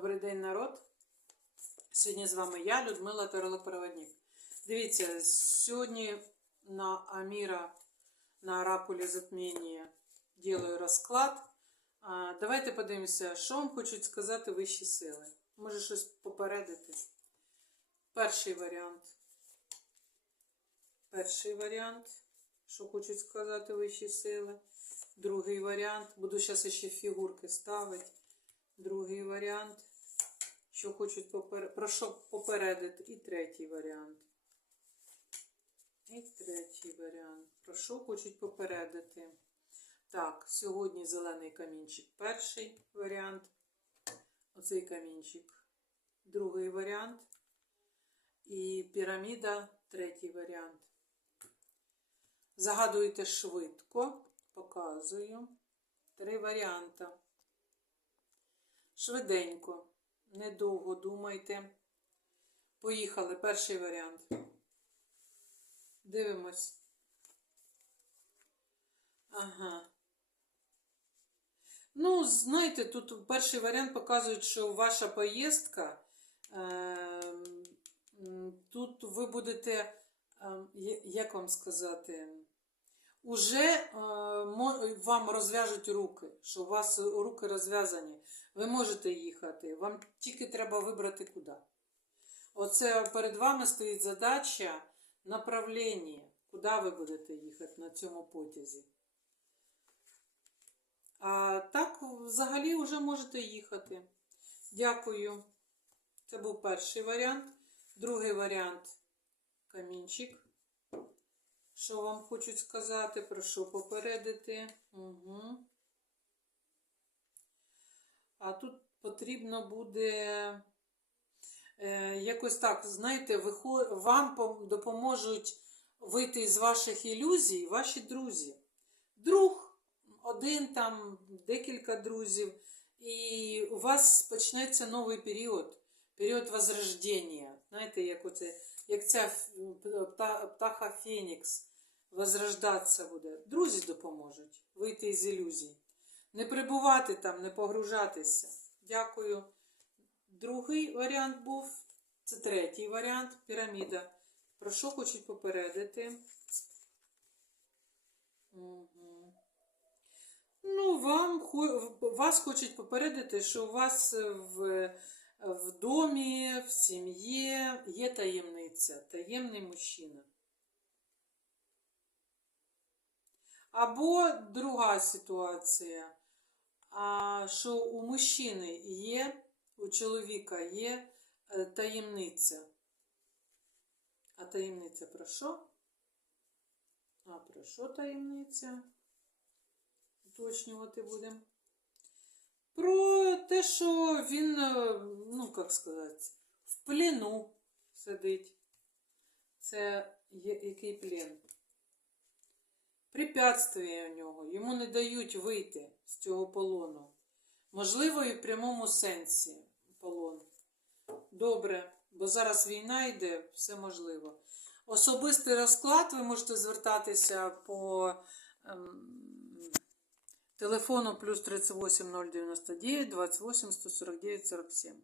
Добрий день, народ. Сьогодні з вами я, Людмила Таролопроводник. Дивіться, сьогодні на Аміра на оракулі затміння ділаю розклад. Давайте подивимося, що вам хочуть сказати вищі сили. Може щось попередити. Перший варіант. Перший варіант, що хочуть сказати вищі сили. Другий варіант. Буду зараз ще фігурки ставити. Другий варіант. Що хочуть попер... про що попередити. І третій варіант. І третій варіант. Про що хочуть попередити. Так, сьогодні зелений камінчик перший варіант. Оцей камінчик. Другий варіант. І піраміда третій варіант. Загадуйте швидко. Показую. Три варіанти. Швиденько. Недовго думайте. Поїхали. Перший варіант. Дивимось. Ага. Ну, знаєте, тут перший варіант показує, що ваша поїздка, е, тут ви будете, е, як вам сказати, уже е, вам розв'яжуть руки, що у вас руки розв'язані. Ви можете їхати, вам тільки треба вибрати куди. Оце перед вами стоїть задача направлення, куди ви будете їхати на цьому потязі. А так, взагалі, вже можете їхати. Дякую. Це був перший варіант. Другий варіант камінчик. Що вам хочуть сказати, про що попередити? Угу. А тут потрібно буде е, якось так, знаєте, вихо- вам допоможуть вийти з ваших ілюзій ваші друзі. Друг, один там, декілька друзів, і у вас почнеться новий період, період возрождення. Знаєте, як, оце, як ця пта- птаха Фенікс возрождатися буде. Друзі допоможуть вийти із ілюзій. Не прибувати там, не погружатися. Дякую. Другий варіант був. Це третій варіант піраміда. Про що хочуть попередити? Угу. Ну, вам вас хочуть попередити, що у вас в, в домі, в сім'ї є таємниця, таємний мужчина. Або друга ситуація, що у мужчини є, у чоловіка є е, таємниця. А таємниця про що? А про що таємниця? Уточнювати будемо. Про те, що він, е, ну, як сказати, в плену сидить. Це який плен? Препятствия у нього. Йому не дають вийти з цього полону. Можливо, і в прямому сенсі полон. Добре, бо зараз війна йде, все можливо. Особистий розклад ви можете звертатися по ем, телефону плюс 38 099 28 149 47.